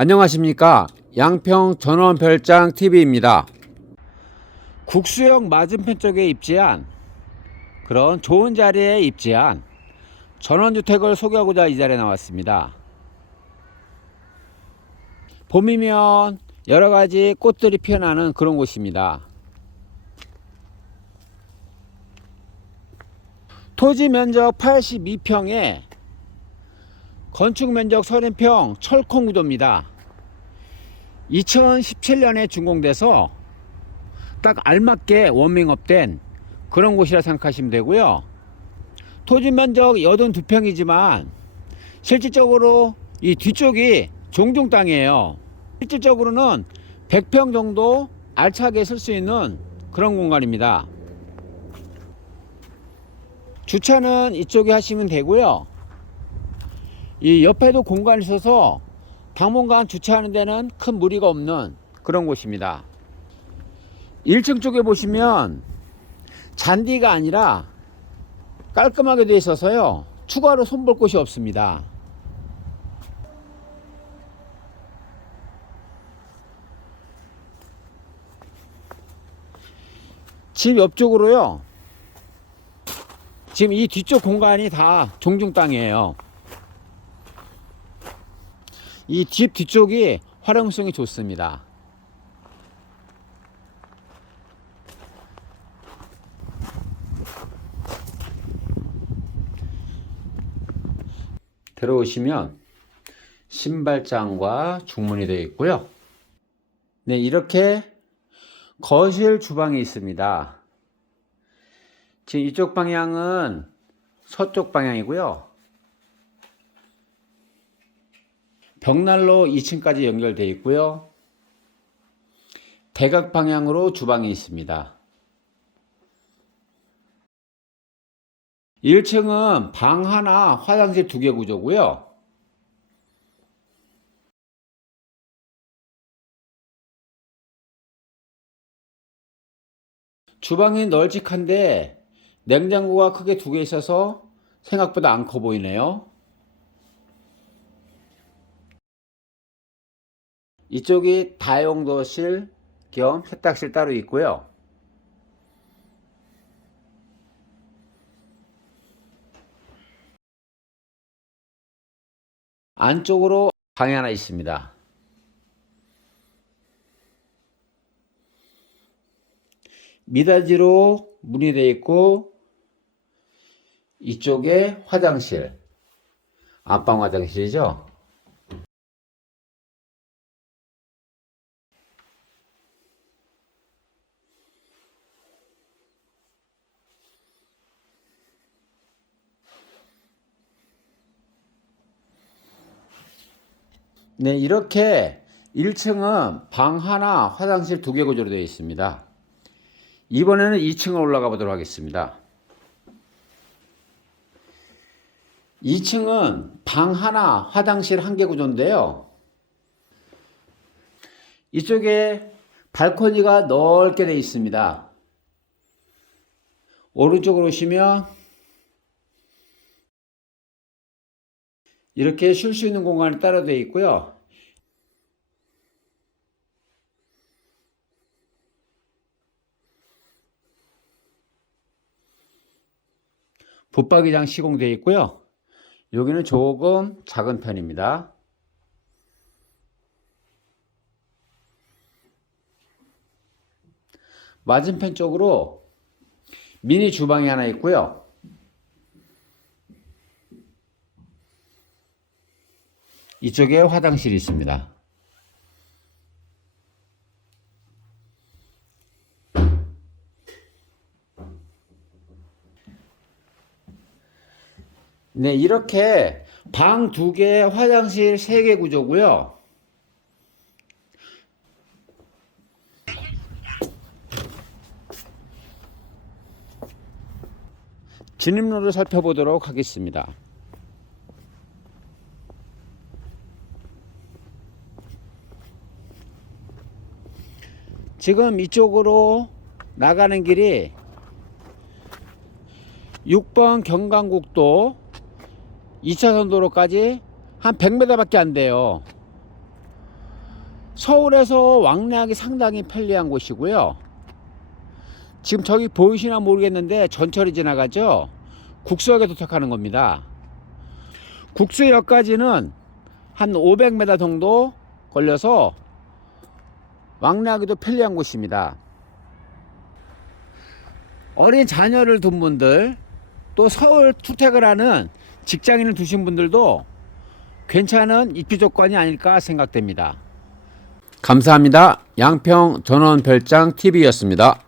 안녕하십니까 양평 전원별장 TV입니다. 국수역 맞은편 쪽에 입지한 그런 좋은 자리에 입지한 전원주택을 소개하고자 이 자리에 나왔습니다. 봄이면 여러 가지 꽃들이 피어나는 그런 곳입니다. 토지 면적 82평에 건축 면적 30평 철콩 구도입니다. 2017년에 준공돼서 딱 알맞게 워밍업된 그런 곳이라 생각하시면 되고요. 토지 면적 82평이지만 실질적으로 이 뒤쪽이 종중 땅이에요. 실질적으로는 100평 정도 알차게 쓸 수 있는 그런 공간입니다. 주차는 이쪽에 하시면 되고요. 이 옆에도 공간이 있어서 당분간 주차하는 데는 큰 무리가 없는 그런 곳입니다. 1층 쪽에 보시면 잔디가 아니라 깔끔하게 되어 있어서요. 추가로 손볼 곳이 없습니다. 집 옆쪽으로요. 지금 이 뒤쪽 공간이 다 종중 땅이에요. 이 집 뒤쪽이 활용성이 좋습니다. 들어오시면 신발장과 중문이 되어 있고요. 네, 이렇게 거실 주방이 있습니다. 지금 이쪽 방향은 서쪽 방향이고요. 벽난로 2층까지 연결되어 있고요. 대각 방향으로 주방이 있습니다. 1층은 방 하나, 화장실 두 개 구조고요. 주방이 널찍한데 냉장고가 크게 두 개 있어서 생각보다 안 커 보이네요. 이쪽이 다용도실 겸 세탁실 따로 있고요. 안쪽으로 방이 하나 있습니다. 미닫이로 문이 되어 있고 이쪽에 화장실 안방 화장실이죠. 네, 이렇게 1층은 방 하나, 화장실 두 개 구조로 되어 있습니다. 이번에는 2층을 올라가 보도록 하겠습니다. 2층은 방 하나, 화장실 한 개 구조인데요. 이쪽에 발코니가 넓게 되어 있습니다. 오른쪽으로 오시면 이렇게 쉴 수 있는 공간이 따로 되어 있고요. 붙박이장 시공되어 있고요. 여기는 조금 작은 편입니다. 맞은편 쪽으로 미니 주방이 하나 있고요. 이쪽에 화장실이 있습니다. 네, 이렇게 방 두 개, 화장실 세 개 구조고요. 진입로를 살펴보도록 하겠습니다. 지금 이쪽으로 나가는 길이 6번 경강국도 2차선 도로까지 한 100m 밖에 안 돼요. 서울에서 왕래하기 상당히 편리한 곳이고요. 지금 저기 보이시나 모르겠는데 전철이 지나가죠. 국수역에 도착하는 겁니다. 국수역까지는 한 500m 정도 걸려서 왕래하기도 편리한 곳입니다. 어린 자녀를 둔 분들 또 서울 출퇴근 하는 직장인을 두신 분들도 괜찮은 입주 조건이 아닐까 생각됩니다. 감사합니다. 양평 전원 별장 TV였습니다.